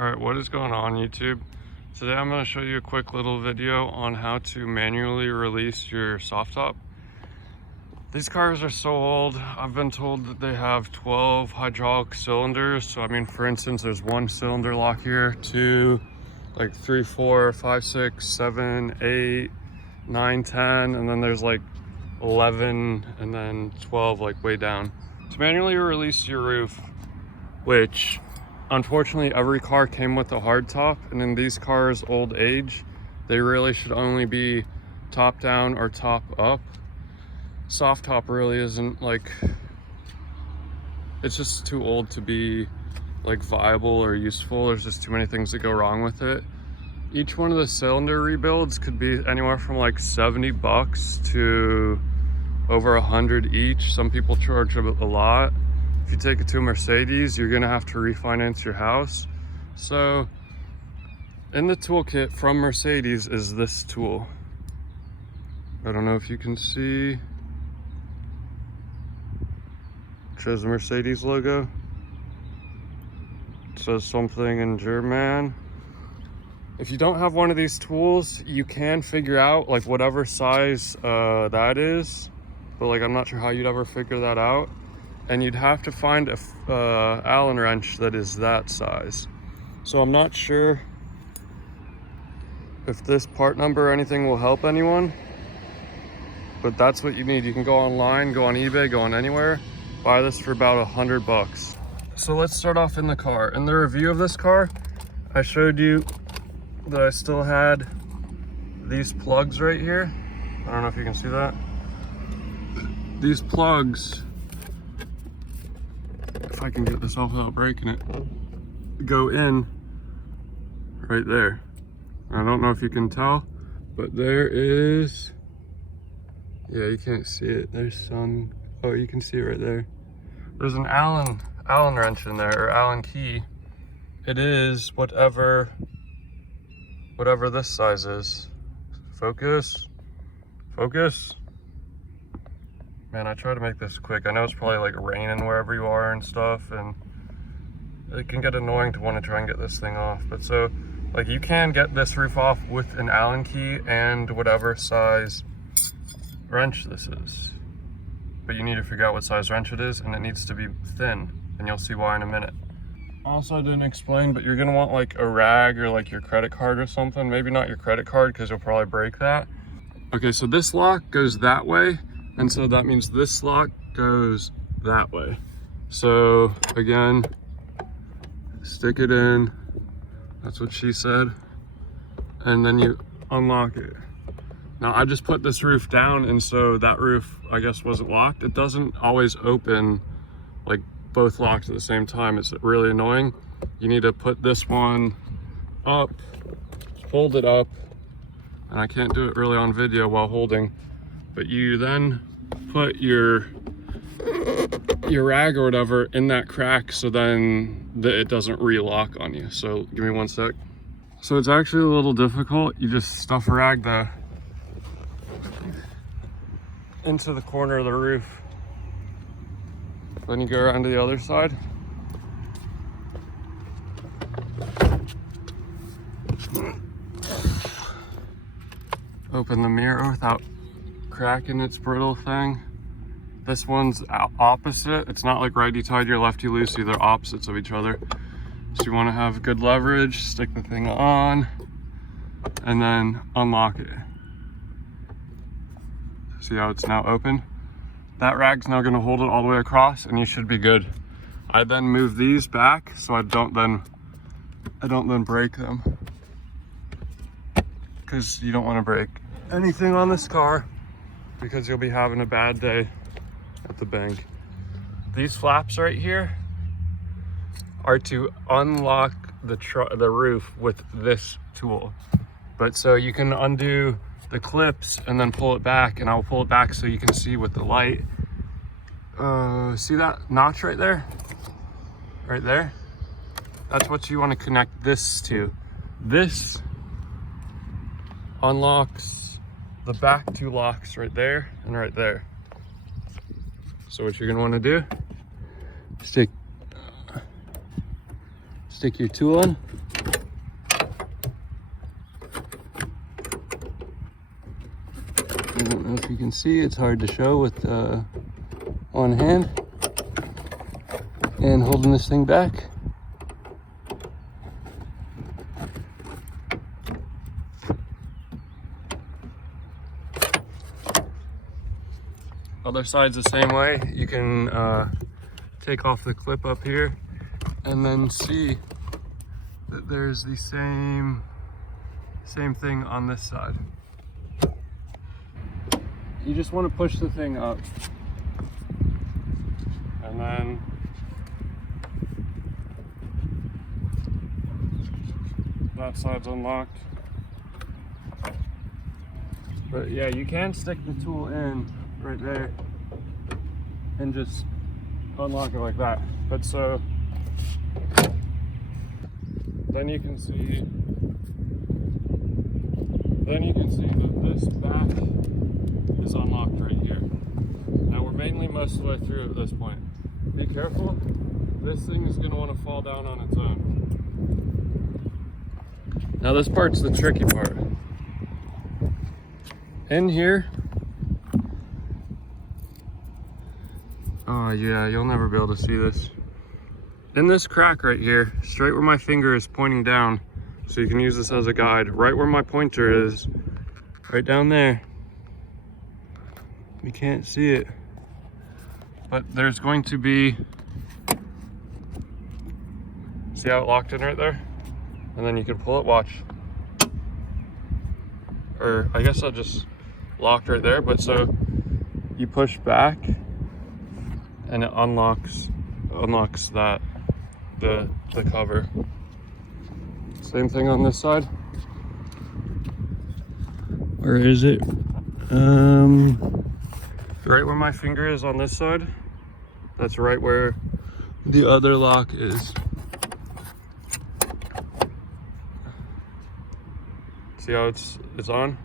Alright, what is going on YouTube? Today I'm going to show you a quick little video on how to manually release your soft top. These cars are so old. I've been told that they have 12 hydraulic cylinders. So I mean, for instance, there's one cylinder lock here, two, like 3, 4, 5, 6, 7, 8, 9, 10, and then there's like 11 and then 12 like way down. To manually release your roof, which unfortunately every car came with a hardtop, and in these cars old age, they really should only be top down or top up. Soft top really isn't, like, it's just too old to be like viable or useful. There's just too many things that go wrong with it. Each one of the cylinder rebuilds could be anywhere from like 70 bucks to over 100 each. Some people charge a lot. If you take it to a Mercedes, you're gonna have to refinance your house. So in the toolkit from Mercedes is this tool. I don't know if you can see. It shows the Mercedes logo. It says something in German. If you don't have one of these tools, you can figure out like whatever size that is, but like I'm not sure how you'd ever figure that out. And you'd have to find a Allen wrench that is that size. So I'm not sure if this part number or anything will help anyone, but that's what you need. You can go online, go on eBay, go on anywhere, buy this for about 100 bucks. So let's start off in the car. In the review of this car, I showed you that I still had these plugs right here. I don't know if you can see that. These plugs, if I can get this off without breaking it, go in right there. I don't know if you can tell, but there is, yeah, you can't see it. There's some, oh, you can see it right there. There's an Allen wrench in there, or Allen key. It is whatever this size is. Focus. Man, I try to make this quick. I know it's probably like raining wherever you are and stuff, and it can get annoying to want to try and get this thing off. But so, like, you can get this roof off with an Allen key and whatever size wrench this is. But you need to figure out what size wrench it is, and it needs to be thin, and you'll see why in a minute. Also, I didn't explain, but you're gonna want like a rag or like your credit card or something. Maybe not your credit card, because you'll probably break that. Okay, so this lock goes that way, and so that means this lock goes that way. So again, stick it in, that's what she said, and then you unlock it. Now I just put this roof down, and so that roof, I guess, wasn't locked. It doesn't always open like both locks at the same time. It's really annoying. You need to put this one up, hold it up, and I can't do it really on video while holding, but you then put your rag or whatever in that crack, so then it doesn't re-lock on you. So give me one sec. So it's actually a little difficult. You just stuff a rag into the corner of the roof. Then you go around to the other side. Open the mirror without cracking its brittle thing. This one's opposite. It's not like righty tighty or lefty loosey. They're opposites of each other. So you want to have good leverage, stick the thing on, and then unlock it. See how it's now open? That rag's now going to hold it all the way across, and you should be good. I then move these back so I don't then break them, because you don't want to break anything on this car, because you'll be having a bad day at the bank. These flaps right here are to unlock the roof with this tool. But so you can undo the clips and then pull it back, and I'll pull it back so you can see with the light. See that notch right there? Right there? That's what you want to connect this to. This unlocks the back two locks right there and right there. So what you're gonna want to do is stick your tool in. I don't know if you can see, it's hard to show with one hand. And holding this thing back. Other side's the same way. You can take off the clip up here and then see that there's the same thing on this side. You just want to push the thing up, and then that side's unlocked. But yeah, you can stick the tool in right there and just unlock it like that. But so then you can see that this back is unlocked right here. Now we're mainly most of the way through at this point. Be careful, this thing is going to want to fall down on its own. Now this part's the tricky part. In here, oh yeah, you'll never be able to see this. In this crack right here, straight where my finger is pointing down, so you can use this as a guide, right where my pointer is, right down there. You can't see it, but there's going to be, see how it locked in right there? And then you can pull it, watch. Or I guess I'll just locked right there, but so you push back and it unlocks that, the cover. Same thing on this side. Where is it? Right where my finger is on this side, that's right where the other lock is. See how it's on?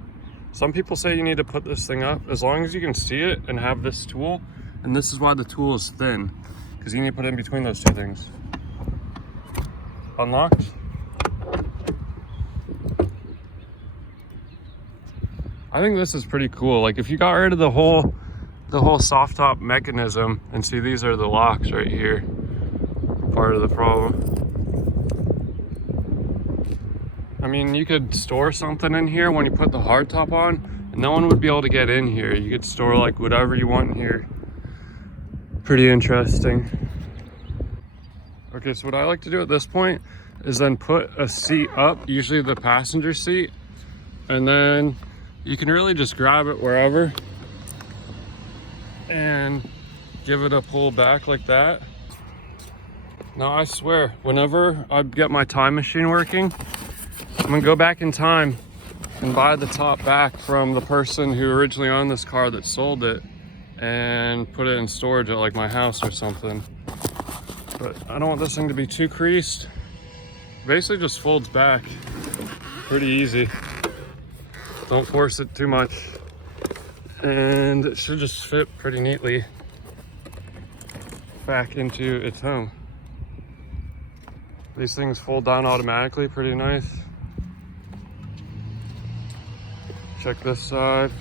Some people say you need to put this thing up as long as you can see it and have this tool, and this is why the tool is thin, because you need to put it in between those two things. Unlocked. I think this is pretty cool. Like if you got rid of the whole soft top mechanism, and see these are the locks right here, part of the problem. I mean, you could store something in here when you put the hardtop on, and no one would be able to get in here. You could store like whatever you want in here. Pretty interesting. Okay, so what I like to do at this point is then put a seat up, usually the passenger seat, and then you can really just grab it wherever and give it a pull back like that. Now I swear, whenever I get my time machine working, I'm gonna go back in time and buy the top back from the person who originally owned this car that sold it and put it in storage at like my house or something. But I don't want this thing to be too creased. Basically just folds back pretty easy. Don't force it too much. And it should just fit pretty neatly back into its home. These things fold down automatically, pretty nice. Check this side.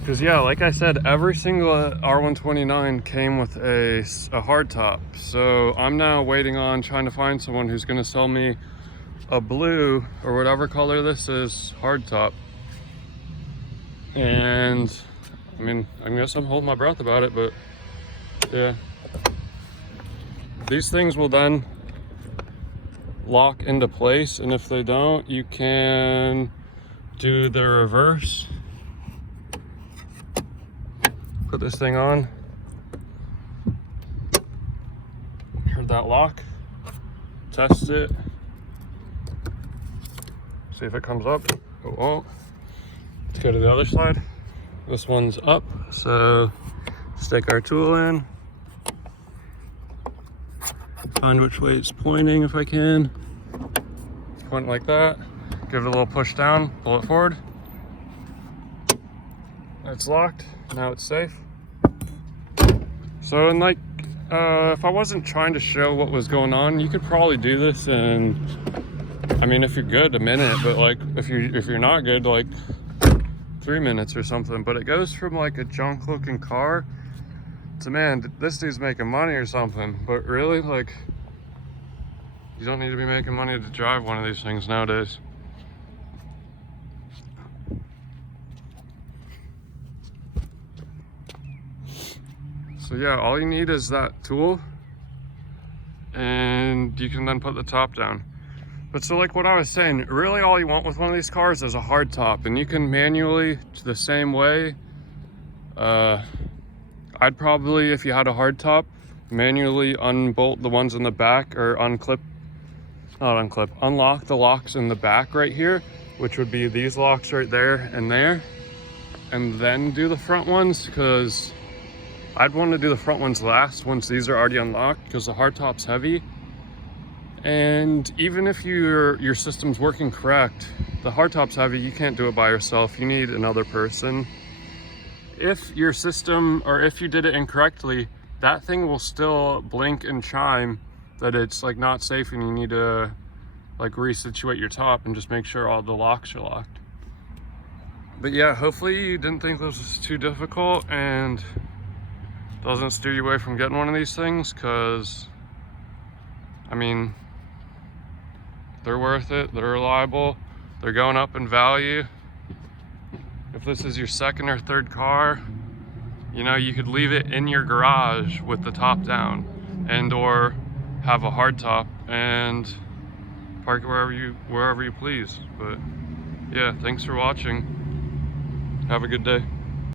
Because yeah, like I said, every single R129 came with a hardtop. So I'm now waiting on trying to find someone who's gonna sell me a blue or whatever color this is hardtop. And I mean, I guess I'm holding my breath about it, but yeah. These things will then lock into place, and if they don't, you can do the reverse. Put this thing on. Heard that lock. Test it. See if it comes up. It won't. Let's go to the other side. This one's up, so stick our tool in. Find which way it's pointing if I can. It's pointing like that. Give it a little push down, pull it forward. It's locked, now it's safe. So in like if I wasn't trying to show what was going on, you could probably do this in, I mean, if you're good, a minute, but like if you're not good, like 3 minutes or something. But it goes from like a junk looking car to, man, this dude's making money or something. But really, like, you don't need to be making money to drive one of these things nowadays. So yeah, all you need is that tool, and you can then put the top down. But so like what I was saying, really all you want with one of these cars is a hard top, and you can manually, the same way. I'd probably, if you had a hard top, manually unbolt the ones in the back, or unlock the locks in the back right here, which would be these locks right there, and then do the front ones, because I'd want to do the front ones last once these are already unlocked, because the hardtop's heavy. And even if your system's working correct, the hardtop's heavy, you can't do it by yourself. You need another person. If your system, or if you did it incorrectly, that thing will still blink and chime that it's like not safe, and you need to like resituate your top and just make sure all the locks are locked. But yeah, hopefully you didn't think this was too difficult and doesn't steer you away from getting one of these things, because I mean, they're worth it, they're reliable, they're going up in value. If this is your second or third car, you know, you could leave it in your garage with the top down, and or have a hard top and park it wherever you please. But yeah, thanks for watching. Have a good day.